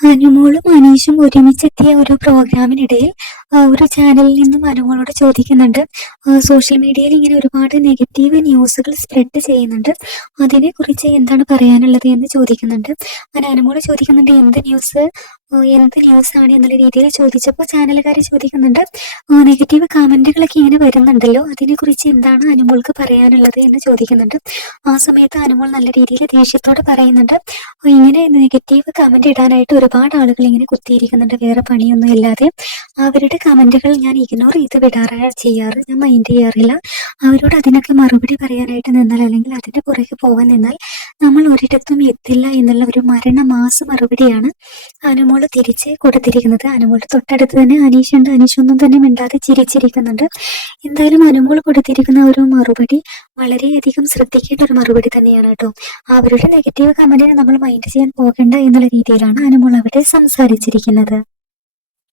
അനുമോളും അനീഷും ഒരുമിച്ചെത്തിയ ഒരു പ്രോഗ്രാമിനിടയിൽ ഒരു ചാനലിൽ നിന്നും അനുമോളോട് ചോദിക്കുന്നുണ്ട്. സോഷ്യൽ മീഡിയയിൽ ഇങ്ങനെ ഒരുപാട് നെഗറ്റീവ് ന്യൂസുകൾ സ്പ്രെഡ് ചെയ്യുന്നുണ്ട്. അതിനെക്കുറിച്ച് എന്താണ് പറയാനുള്ളത് എന്ന് ചോദിക്കുന്നുണ്ട്. അങ്ങനെ അനുമോൾ ചോദിക്കുന്നുണ്ട് എന്ത് ന്യൂസ് എന്ത് ന്യൂസാണ് എന്നുള്ള രീതിയിൽ ചോദിച്ചപ്പോൾ ചാനലുകാർ ചോദിക്കുന്നുണ്ട് നെഗറ്റീവ് കമന്റുകളൊക്കെ ഇങ്ങനെ വരുന്നുണ്ടല്ലോ. അതിനെക്കുറിച്ച് എന്താണ് അനുമോൾക്ക് പറയാനുള്ളത്? എന്ന് ചോദിക്കുന്നുണ്ട്. ആ സമയത്ത് അനുമോൾ നല്ല രീതിയിൽ ദേഷ്യത്തോടെ പറയുന്നുണ്ട് ഇങ്ങനെ നെഗറ്റീവ് കമന്റ് ഇടാനായിട്ട് ഒരുപാട് ആളുകൾ ഇങ്ങനെ കുത്തിയിരിക്കുന്നുണ്ട്. വേറെ പണിയൊന്നും ഇല്ലാതെ. അവരുടെ കമന്റുകൾ ഞാൻ ഇഗ്നോർ ചെയ്ത് വിടാറാണ് ചെയ്യാറ്. ഞാൻ മൈൻഡ് ചെയ്യാറില്ല. അവരോട് അതിനൊക്കെ മറുപടി പറയാനായിട്ട് നിന്നാൽ അല്ലെങ്കിൽ അതിന്റെ പുറകെ പോകാൻ നിന്നാൽ നമ്മൾ ഒരിടത്തും എത്തില്ല എന്നുള്ള ഒരു മരണമാസ മറുപടിയാണ് അനുമോൾ തിരിച്ച് കൊടുത്തിരിക്കുന്നത്. അനുമോൾ തൊട്ടടുത്ത് തന്നെ അനീഷ് ഉണ്ട്. അനീഷ് ഒന്നും തന്നെ മിണ്ടാതെ ചിരിച്ചിരിക്കുന്നുണ്ട്. എന്തായാലും അനുമോൾ കൊടുത്തിരിക്കുന്ന ഒരു മറുപടി വളരെയധികം ശ്രദ്ധിക്കേണ്ട ഒരു മറുപടി തന്നെയാണ് കേട്ടോ. അവരുടെ നെഗറ്റീവ് കമന്റിനെ നമ്മൾ മൈൻഡ് ചെയ്യാൻ പോകണ്ട എന്നുള്ള രീതിയിലാണ് അനുമോൾ അവിടെ സംസാരിച്ചിരിക്കുന്നത്.